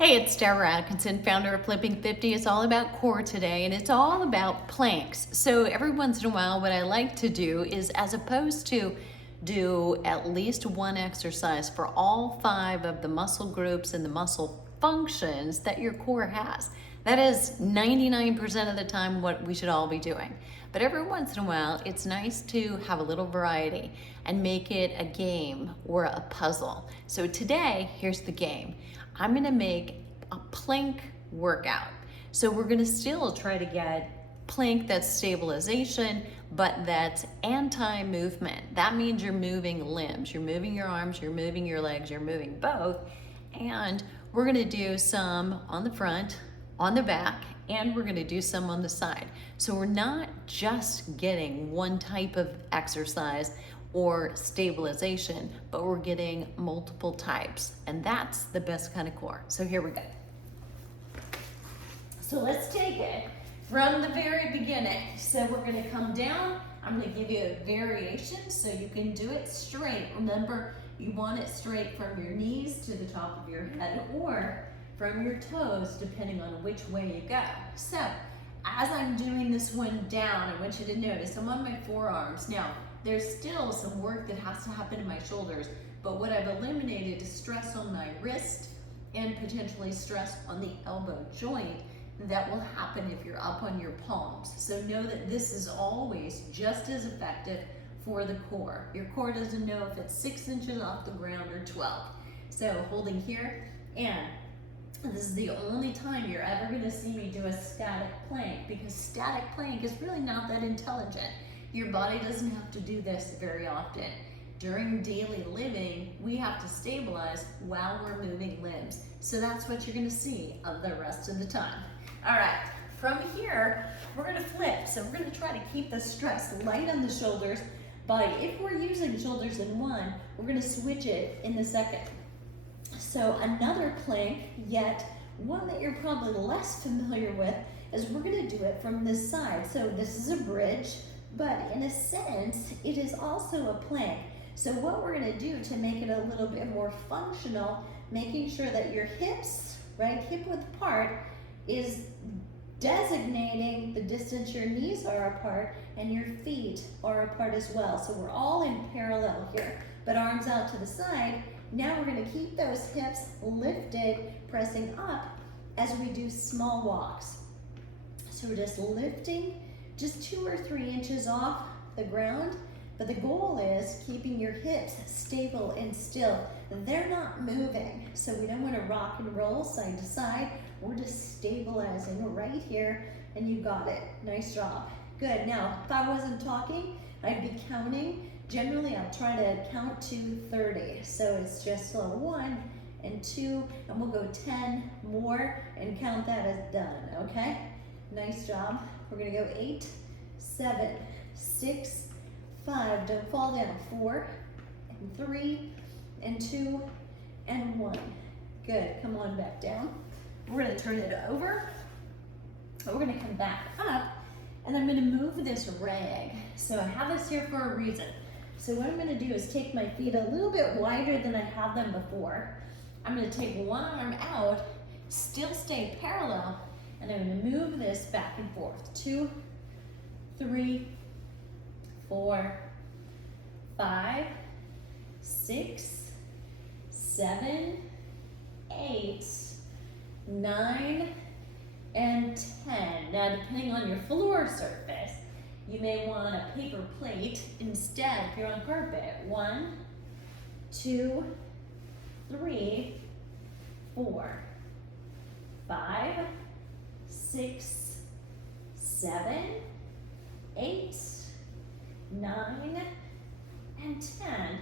Hey, it's Deborah Atkinson, founder of Flipping 50. It's all about core today, and it's all about planks. So every once in a while, what I like to do is, as opposed to do at least one exercise for all 5 of the muscle groups and the muscle functions that your core has. That is 99% of the time what we should all be doing. But every once in a while, it's nice to have a little variety and make it a game or a puzzle. So today, here's the game. I'm gonna make a plank workout. So we're gonna still try to get plank that's stabilization, but that's anti-movement. That means you're moving limbs, you're moving your arms, you're moving your legs, you're moving both. And we're gonna do some on the front, on the back, and we're gonna do some on the side. So we're not just getting one type of exercise or stabilization, but we're getting multiple types, and that's the best kind of core. So here we go. So let's take it from the very beginning. So we're gonna come down. I'm gonna give you a variation so you can do it straight. Remember, you want it straight from your knees to the top of your head or from your toes, depending on which way you go. So as I'm doing this one down, I want you to notice I'm on my forearms. Now, there's still some work that has to happen in my shoulders, but what I've eliminated is stress on my wrist and potentially stress on the elbow joint that will happen if you're up on your palms. So know that this is always just as effective for the core. Your core doesn't know if it's 6 inches off the ground or 12. So holding here, and this is the only time you're ever gonna see me do a static plank, because static plank is really not that intelligent. Your body doesn't have to do this very often. During daily living, we have to stabilize while we're moving limbs. So that's what you're gonna see of the rest of the time. All right, from here, we're gonna flip. So we're gonna try to keep the stress light on the shoulders if we're using shoulders in one, we're gonna switch it in the second. So another plank, yet one that you're probably less familiar with, is we're gonna do it from this side. So this is a bridge, but in a sense, it is also a plank. So what we're gonna do to make it a little bit more functional, making sure that your hips, right, hip width apart, is designating the distance your knees are apart and your feet are apart as well. So we're all in parallel here, but arms out to the side. Now we're gonna keep those hips lifted, pressing up as we do small walks. So we're just lifting just 2 or 3 inches off the ground, but the goal is keeping your hips stable and still. They're not moving, so we don't wanna rock and roll side to side. We're just stabilizing right here, and you got it. Nice job. Good. Now, if I wasn't talking, I'd be counting. Generally, I'll try to count to 30. So it's just 1 and 2, and we'll go 10 more and count that as done, okay? Nice job. We're gonna go 8, 7, 6, 5, don't fall down, 4, and 3, and 2, and 1. Good, come on back down. We're gonna turn it over. We're gonna come back up, and I'm gonna move this rag. So I have this here for a reason. So what I'm gonna do is take my feet a little bit wider than I have them before. I'm gonna take one arm out, still stay parallel, and I'm gonna move this back and forth. 2, 3, 4, 5, 6, 7, 8, 9, and 10. Now, depending on your floor surface, you may want a paper plate instead if you're on carpet. 1, 2, 3, 4, 5, 6, 7, 8, 9, and 10.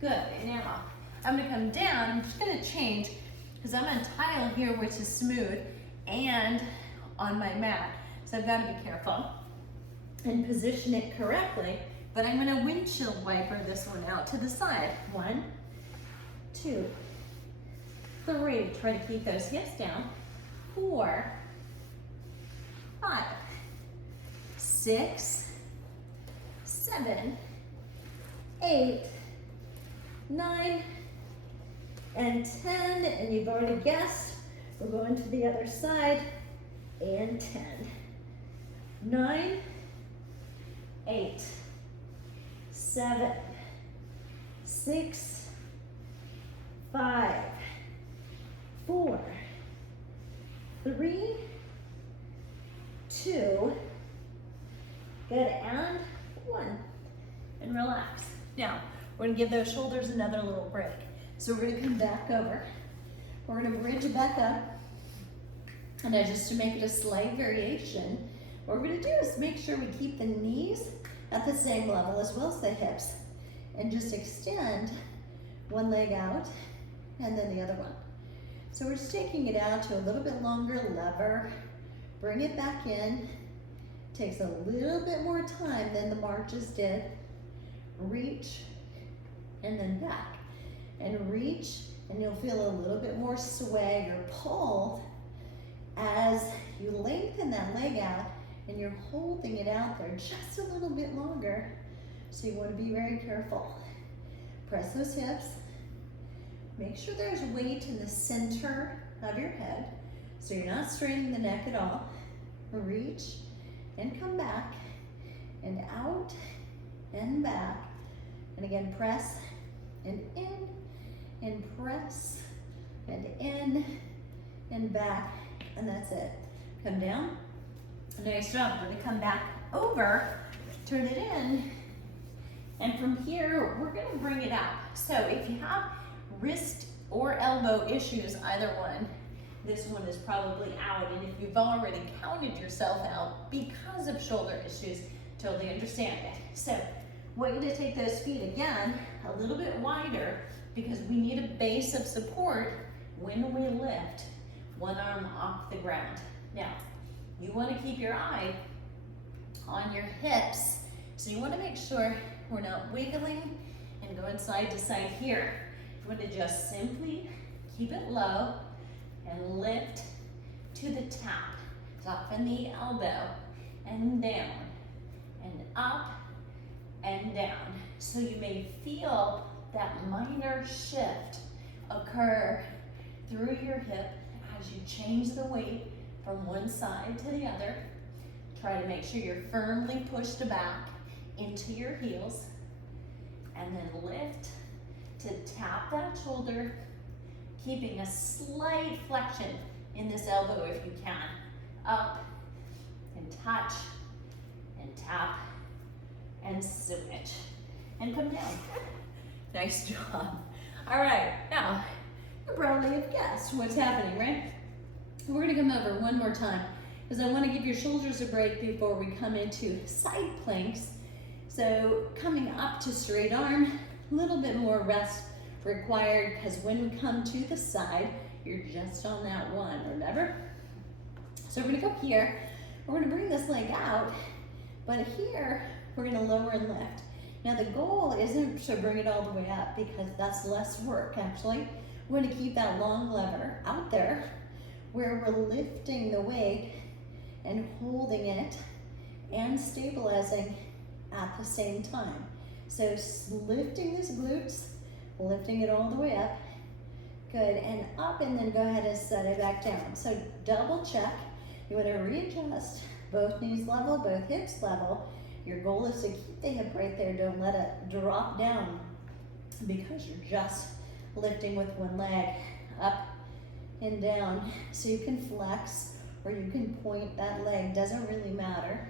Good. Now, I'm gonna come down. I'm just gonna change because I'm on tile here, which is smooth, and on my mat. So I've got to be careful and position it correctly, but I'm gonna windshield wiper this one out to the side. 1, 2, 3, try to keep those hips down. 4, 5, 6, 7, 8, 9, and 10, and you've already guessed, We're going to the other side, and 10, 9, 8, 7, 6, 5, 4, 3, 2, good, and 1, and relax. Now, we're gonna give those shoulders another little break. So we're gonna come back over. We're gonna bridge it back up. And now just to make it a slight variation, what we're gonna do is make sure we keep the knees at the same level as well as the hips, and just extend one leg out and then the other one. So we're just taking it out to a little bit longer lever, bring it back in. Takes a little bit more time than the marches did. Reach, and then back. And reach, and you'll feel a little bit more sway or pull as you lengthen that leg out, and you're holding it out there just a little bit longer. So you want to be very careful. Press those hips. Make sure there's weight in the center of your head, so you're not straining the neck at all. Reach, and come back, and out, and back. And again, press, and in, and press, and in, and back, and that's it. Come down. Nice job. We're gonna come back over, turn it in, and from here, we're gonna bring it out. So if you have wrist or elbow issues, either one, this one is probably out, and if you've already counted yourself out because of shoulder issues, totally understand it. So, want you to take those feet again a little bit wider, because we need a base of support when we lift one arm off the ground. Now, you want to keep your eye on your hips, so you want to make sure we're not wiggling and going side to side here. You want to just simply keep it low and lift to the tap. Soften the elbow, and down, and up, and down. So you may feel that minor shift occur through your hip as you change the weight from one side to the other. Try to make sure you're firmly pushed back into your heels, and then lift to tap that shoulder, keeping a slight flexion in this elbow if you can. Up, and touch, and tap, and switch, and come down. Nice job. All right, now, you probably have guessed what's happening, right? We're gonna come over one more time, because I wanna give your shoulders a break before we come into side planks. So coming up to straight arm, a little bit more rest required, because when we come to the side, you're just on that one, remember? So we're gonna go here, we're gonna bring this leg out, but here, we're gonna lower and lift. Now the goal isn't to bring it all the way up, because that's less work actually. We're gonna keep that long lever out there, where we're lifting the weight and holding it and stabilizing at the same time. So lifting these glutes, lifting it all the way up, good, and up, and then go ahead and set it back down. So double check, you wanna readjust, both knees level, both hips level. Your goal is to keep the hip right there, don't let it drop down, because you're just lifting with one leg, up and down. So you can flex, or you can point that leg, doesn't really matter.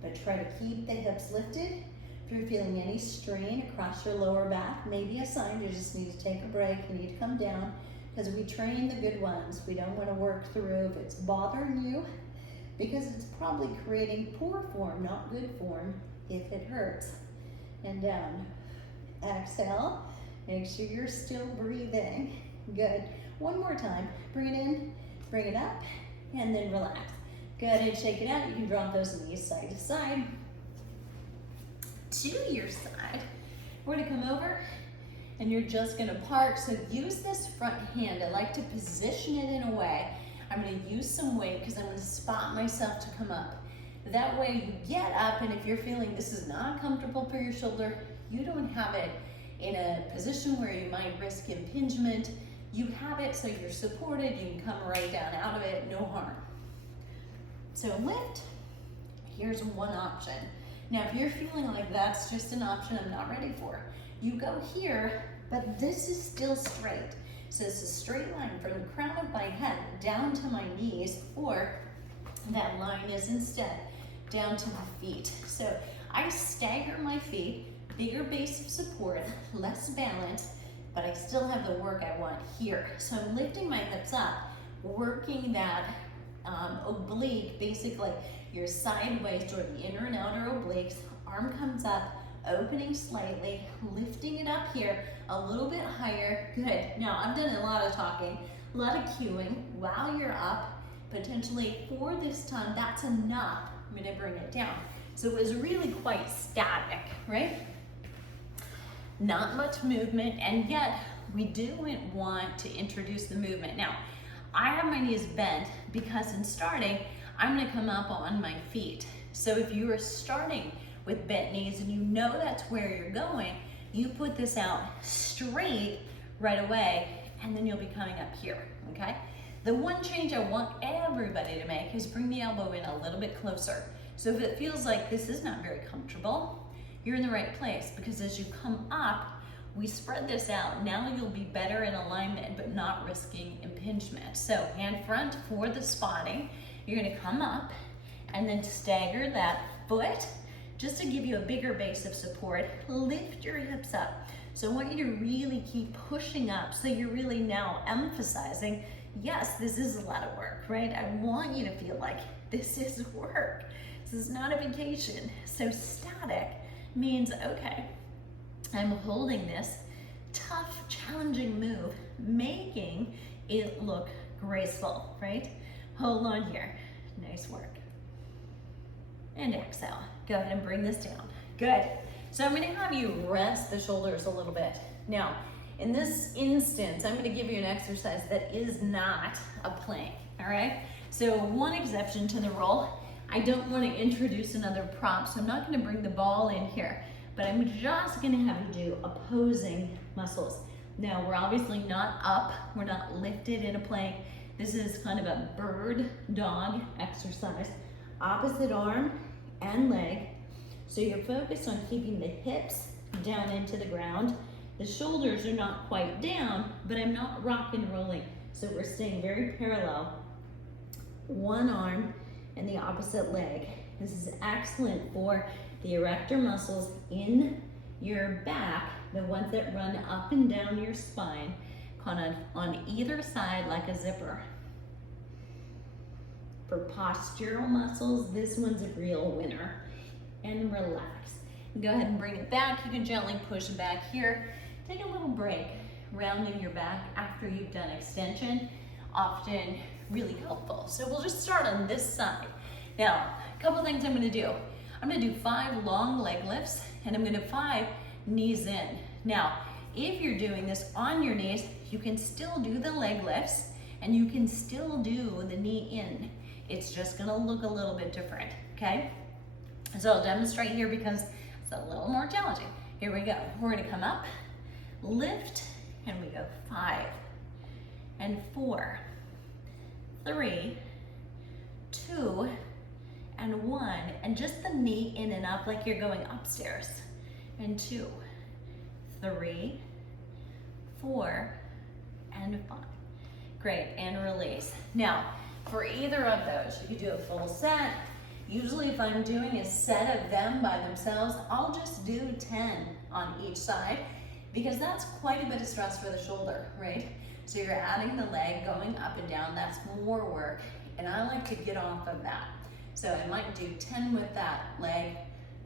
But try to keep the hips lifted. If you're feeling any strain across your lower back, maybe a sign you just need to take a break, you need to come down, because we train the good ones. We don't want to work through if it's bothering you, because it's probably creating poor form, not good form, if it hurts. And down. Exhale. Make sure you're still breathing. Good. One more time. Bring it in, bring it up, and then relax. Go ahead and shake it out. You can drop those knees side to side. To your side. We're gonna come over, and you're just gonna park. So use this front hand. I like to position it in a way. I'm gonna use some weight, because I'm gonna spot myself to come up. That way you get up, and if you're feeling this is not comfortable for your shoulder, you don't have it in a position where you might risk impingement. you have it so you're supported, you can come right down out of it, no harm. So lift, here's one option. Now, if you're feeling like that's just an option I'm not ready for, you go here, but this is still straight. So it's a straight line from the crown of my head down to my knees, or that line is instead down to my feet. So I stagger my feet, bigger base of support, less balance, but I still have the work I want here. So I'm lifting my hips up, working that oblique, basically you're sideways toward the inner and outer obliques, arm comes up, opening slightly, lifting it up here, a little bit higher, good. Now I've done a lot of talking, a lot of cueing while you're up, potentially for this time, that's enough. I'm gonna bring it down. So it was really quite static, right? Not much movement, and yet we do want to introduce the movement. Now, I have my knees bent because in starting, I'm gonna come up on my feet. So if you are starting with bent knees and you know that's where you're going, you put this out straight right away, and then you'll be coming up here, okay? The one change I want everybody to make is bring the elbow in a little bit closer. So if it feels like this is not very comfortable, you're in the right place, because as you come up, we spread this out. Now you'll be better in alignment, but not risking impingement. So hand front for the spotting. You're gonna come up and then stagger that foot just to give you a bigger base of support. Lift your hips up. So I want you to really keep pushing up, so you're really now emphasizing, yes, this is a lot of work, right? I want you to feel like this is work. This is not a vacation. So static means, okay, I'm holding this tough, challenging move, making it look graceful, right? Hold on here. Nice work. And exhale. Go ahead and bring this down. Good. So I'm going to have you rest the shoulders a little bit. Now, in this instance, I'm going to give you an exercise that is not a plank, all right? So one exception to the rule, I don't want to introduce another prop, so I'm not going to bring the ball in here, but I'm just going to have you do opposing muscles. Now, we're obviously not up, we're not lifted in a plank. This is kind of a bird dog exercise. Opposite arm and leg. So you're focused on keeping the hips down into the ground. The shoulders are not quite down, but I'm not rock and rolling. So we're staying very parallel. One arm and the opposite leg. This is excellent for the erector muscles in your back, the ones that run up and down your spine, kind of on either side like a zipper. For postural muscles, this one's a real winner. And relax. Go ahead and bring it back. You can gently push back here. Take a little break, rounding your back after you've done extension. Often really helpful. So we'll just start on this side. Now, a couple things I'm gonna do. I'm gonna do 5 long leg lifts, and I'm gonna do 5 knees in. Now, if you're doing this on your knees, you can still do the leg lifts, and you can still do the knee in. It's just gonna look a little bit different, okay? So I'll demonstrate here because it's a little more challenging. Here we go. We're gonna come up, lift, and we go 5 and 4, 3, 2, and 1, and just the knee in and up like you're going upstairs. And 2, 3, 4, and 5. Great, and release. Now, for either of those, you could do a full set. Usually if I'm doing a set of them by themselves, I'll just do 10 on each side, because that's quite a bit of stress for the shoulder, right? So you're adding the leg, going up and down, that's more work, and I like to get off of that. So I might do 10 with that leg,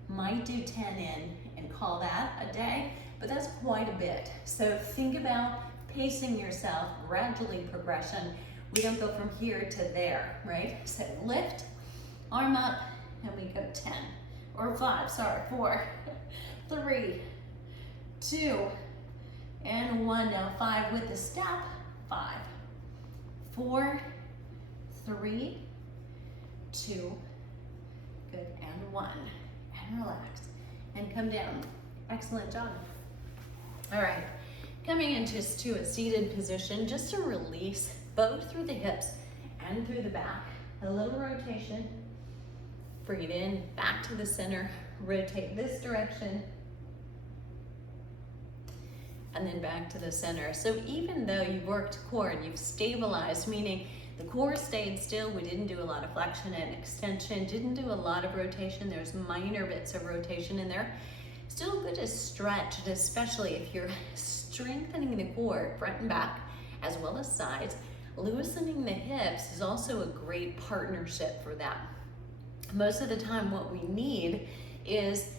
might do 10 in and call that a day, but that's quite a bit. So think about pacing yourself, gradually progression. We don't go from here to there, right? So lift, arm up, and we go 10, or 5, sorry, 4, 3, 2, and 1. Now 5 with the step, 5, 4, 3, 2, good, and 1, and relax, and come down. Excellent job. All right, Coming into a seated position, just to release both through the hips and through the back. A little rotation. Breathe in, back to the center, rotate this direction, and then back to the center. So even though you've worked core and you've stabilized, meaning the core stayed still, we didn't do a lot of flexion and extension, didn't do a lot of rotation, there's minor bits of rotation in there, still good to stretch, and especially if you're strengthening the core, front and back, as well as sides. Loosening the hips is also a great partnership for that. Most of the time what we need is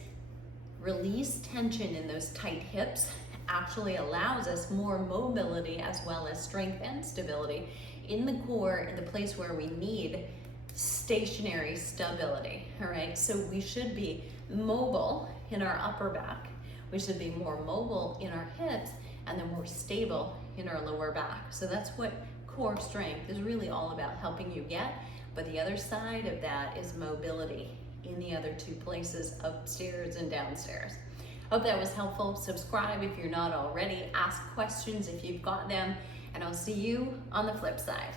release tension in those tight hips, actually allows us more mobility as well as strength and stability in the core, in the place where we need stationary stability, all right? So we should be mobile in our upper back, we should be more mobile in our hips, and then more stable in our lower back. So that's what core strength is really all about, helping you get, but the other side of that is mobility in the other two places, upstairs and downstairs. Hope that was helpful. Subscribe if you're not already. Ask questions if you've got them, and I'll see you on the flip side.